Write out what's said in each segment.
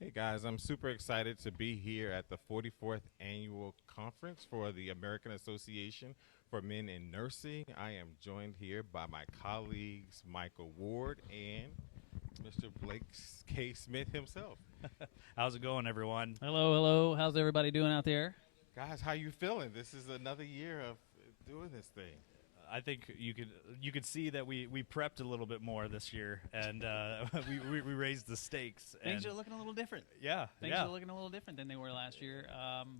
Hey guys, I'm super excited to be here at the 44th annual conference for the American Association for Men in Nursing. I am joined here by my colleagues Michael Ward and Mr. Blake K. Smith himself. How's it going, everyone? Hello, hello. How's everybody doing out there? Guys, how you feeling? This is another year of doing this thing. I think you could see that we prepped a little bit more this year, and we raised the stakes. Things and are looking a little different. Yeah, Things yeah. are looking a little different than they were last year.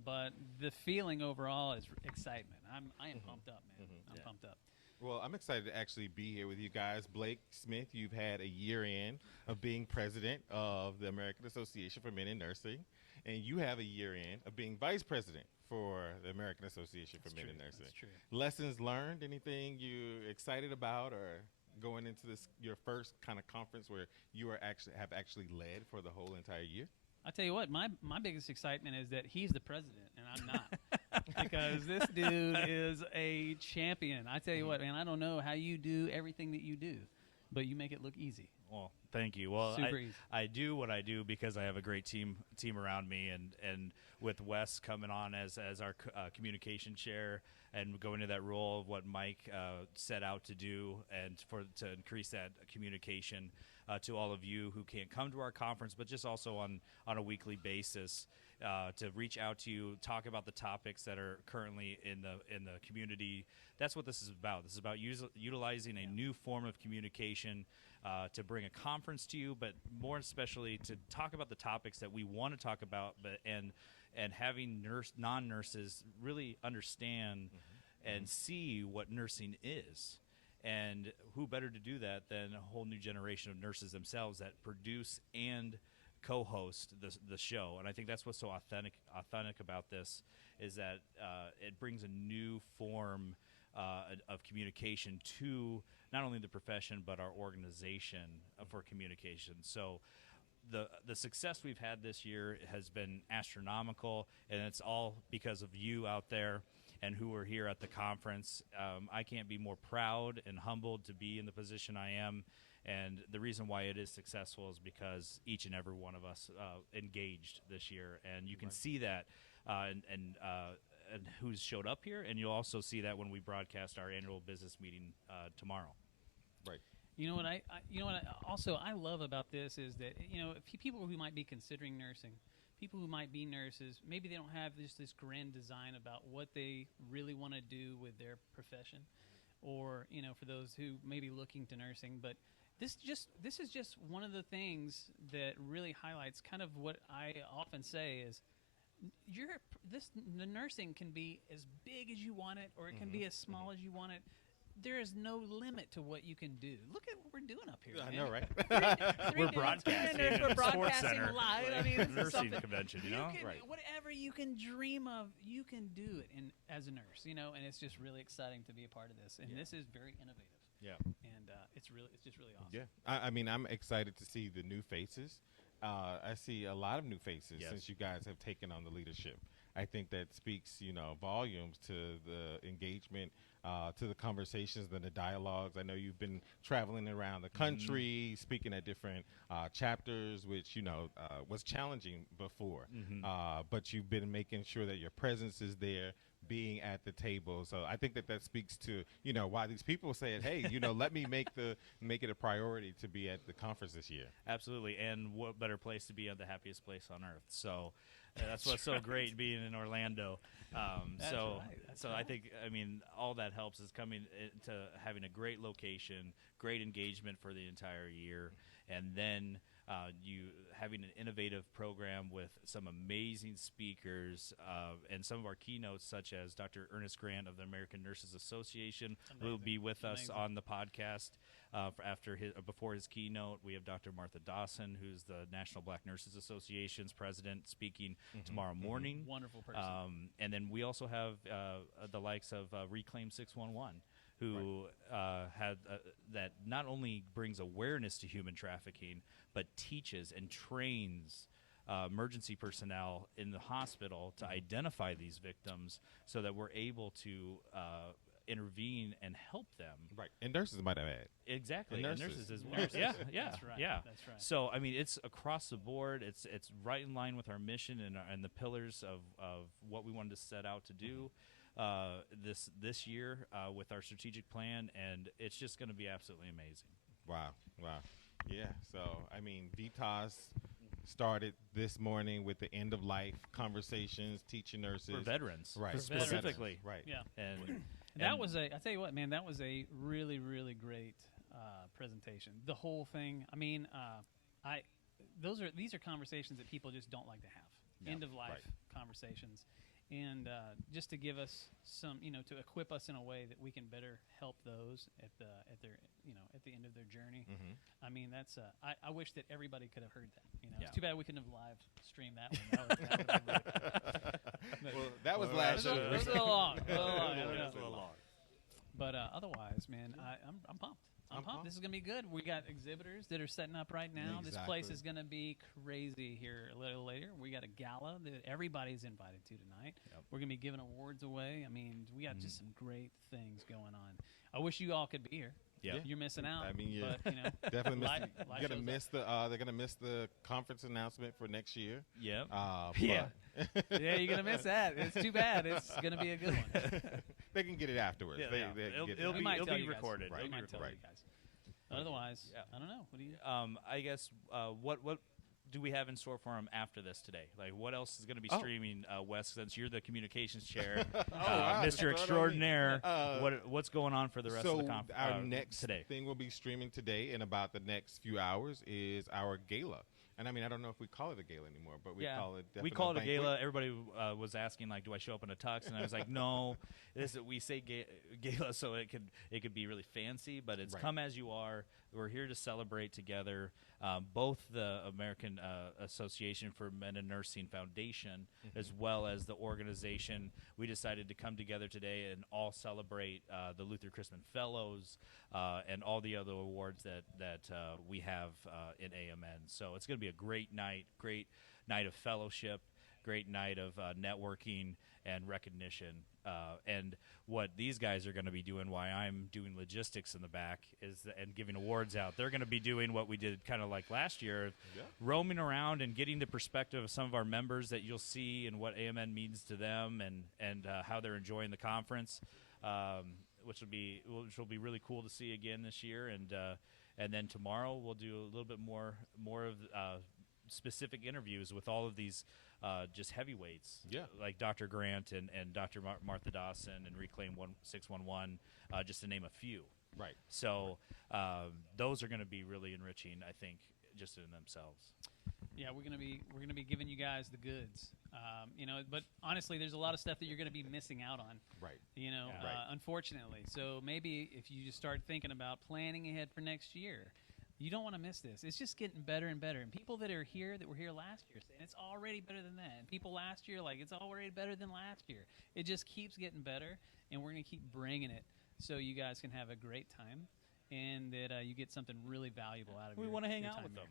But the feeling overall is excitement. I am pumped up, man. I'm pumped up. Well, I'm excited to actually be here with you guys. Blake Smith, you've had a year in of being president of the American Association for Men in Nursing, and you have a year in of being vice president for the American Association for Men in Nursing. That's true. Lessons learned, anything you excited about or going into this your first kind of conference where you have actually led for the whole entire year? I tell you what, my biggest excitement is that he's the president and I'm not. Because this dude is a champion. I tell you what, man, I don't know how you do everything that you do, but you make it look easy. Well, thank you. Well, Super easy. I do what I do because I have a great team around me, and with Wes coming on as our communication chair and going to that role of what Mike set out to do, and to increase that communication to all of you who can't come to our conference, but just also on a weekly basis. To reach out to you, talk about the topics that are currently in the community. That's what this is about. This is about utilizing a new form of communication to bring a conference to you, but more especially to talk about the topics that we want to talk about, and having non-nurses really understand and see what nursing is. And who better to do that than a whole new generation of nurses themselves that produce and co-host the show. And I think that's what's so authentic about this, is that it brings a new form of communication to not only the profession but our organization for communication. So the success we've had this year has been astronomical, and it's all because of you out there and who are here at the conference. I can't be more proud and humbled to be in the position I am. And the reason why it is successful is because each and every one of us engaged this year, and you can see that, and who's showed up here, and you'll also see that when we broadcast our annual business meeting tomorrow. Right. You know what I love about this is that people who might be considering nursing, people who might be nurses, maybe they don't have just this grand design about what they really want to do with their profession, or for those who may be looking to nursing, but this is just one of the things that really highlights kind of what I often say is the nursing can be as big as you want it, or it can be as small as you want it. There is no limit to what you can do. Look at what we're doing up here. I man. know, right? We're broadcasting in We're the Sports broadcasting Center. live. I mean, this is Nursing something- convention, Right. Whatever you can dream of, you can do it as a nurse, and it's just really exciting to be a part of this. And this is very innovative. Yeah. And it's just really awesome. Yeah, I mean, I'm excited to see the new faces. I see a lot of new faces since you guys have taken on the leadership. I think that speaks, volumes to the engagement, to the conversations and the dialogues. I know you've been traveling around the country, speaking at different chapters, which, was challenging before. But you've been making sure that your presence is there, being at the table. So I think that speaks to, why these people said, hey, let me make it a priority to be at the conference this year. Absolutely, and what better place to be at the happiest place on earth? So that's what's so great being in Orlando. That's So right. I think, all that helps is coming to having a great location, great engagement for the entire year, and then you having an innovative program with some amazing speakers, and some of our keynotes, such as Dr. Ernest Grant of the American Nurses Association, will be with us on the podcast. Before his keynote, we have Dr. Martha Dawson, who's the National Black Nurses Association's president, speaking tomorrow morning. Wonderful person. And then we also have the likes of Reclaim 611, who that not only brings awareness to human trafficking, but teaches and trains emergency personnel in the hospital to identify these victims, so that we're able to intervene and help them. Right, and nurses might have had. Exactly, And and nurses. nurses as well. Nurses. Yeah, yeah, That's right. yeah. That's right. So I mean, it's across the board. It's right in line with our mission and the pillars of what we wanted to set out to do this year with our strategic plan, and it's just going to be absolutely amazing. Wow. Yeah. So I mean, VITAS started this morning with the end of life conversations, teaching nurses For veterans, right? For veterans. specifically, right? Yeah. and That was I tell you what, man, that was a really, really great presentation. The whole thing. I mean, these are conversations that people just don't like to have. Yeah, End of life conversations, and just to give us some, to equip us in a way that we can better help those at their, at the end of their journey. Mm-hmm. I mean, that's I wish that everybody could have heard that. Yeah. It's too bad we couldn't have live streamed that one. That would have been really Well, that was Well, last It year. was a little long. It's a little long. But otherwise, man, I'm pumped. I'm pumped. This is going to be good. We got exhibitors that are setting up right now. This place Exactly. is going to be crazy here a little later. We got a gala that everybody's invited to tonight. Yep. We're going to be giving awards away. I mean, we got just some great things going on. I wish you all could be here. Yeah. You're missing out. I mean, yeah. But, Definitely life you're gonna shows miss they're gonna miss the conference announcement for next year. Yeah. Yeah. Yeah, you're going to miss that. It's too bad. It's going to be a good one. They can get it afterwards. Yeah, They yeah. can get It'll it We might be tell you guys. recorded. Right. We It'll be might tell right. you guys. Otherwise, Yeah. I don't know. What do you? I guess what do we have in store for them after this today? Like, what else is going to be streaming, Wes? Since you're the communications chair, wow, that's Mr. right on me. Extraordinaire, Uh, what's going on for the rest so of the conference? our next today. thing we'll be streaming today in about the next few hours is our gala. And I mean, I don't know if we call it a gala anymore, but we call it We definitely call it a banquet. gala. Everybody was asking, like, do I show up in a tux? And I was like, no. We say gala so it could be really fancy, but it's Right. come as you are. We're here to celebrate together. Both the American Association for Men in Nursing Foundation, as well as the organization, we decided to come together today and all celebrate the Luther Christman Fellows and all the other awards that we have in AMN. So it's going to be a great night of fellowship, great night of networking and recognition. And what these guys are going to be doing while I'm doing logistics in the back and giving awards out, they're going to be doing what we did kind of like last year, roaming around and getting the perspective of some of our members that you'll see and what AMN means to them and how they're enjoying the conference, which will be really cool to see again this year. And then tomorrow we'll do a little bit more of specific interviews with all of these just heavyweights, like Dr. Grant and Dr. Martha Dawson and Reclaim 611, just to name a few. Right. So those are going to be really enriching, I think, just in themselves. Yeah, we're gonna be giving you guys the goods, But honestly, there's a lot of stuff that you're gonna be missing out on. Right. Unfortunately. So maybe if you just start thinking about planning ahead for next year, you don't want to miss this. It's just getting better and better. And people that were here last year saying it's already better than that. And people last year like it's already better than last year. It just keeps getting better, and we're gonna keep bringing it so you guys can have a great time and that you get something really valuable out of it. We want to hang out with them.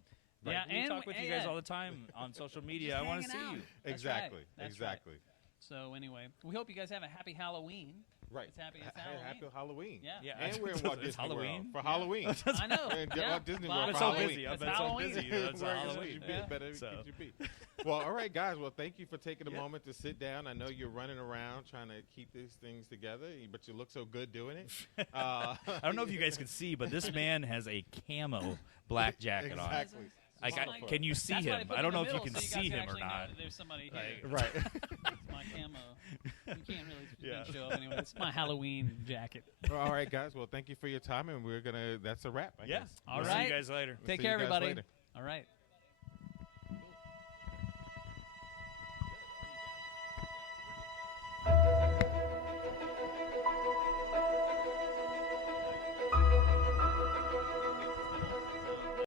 Right. Yeah, We and talk with you guys all the time on social media. I want to see you. That's Exactly. right. That's Exactly. Right. So anyway, we hope you guys have a happy Halloween. Right. It's happy Halloween. Yeah. And we're in Walt It's Disney Halloween? World for Halloween. I know. We're in Yeah. Walt Disney Well, World It's for so Halloween. busy. It's It's so Halloween. busy. It's Where Halloween. could you be? Yeah. Better So- could you be? Well, all right, guys. Well, thank you for taking a moment to sit down. I know you're running around trying to keep these things together, but you look so good doing it. I don't know if you guys can see, but this man has a camo black jacket on. Exactly. Can you see That's why him? put I it don't in know the if you middle can so see guys him or actually know not. that there's somebody here. Right. It's my camo. You can't really show up anyway. It's my Halloween jacket. All right, guys. Well, thank you for your time, and that's a wrap. I guess. Yeah. All We'll right. see you guys later. Take See you care, guys everybody. later. All right.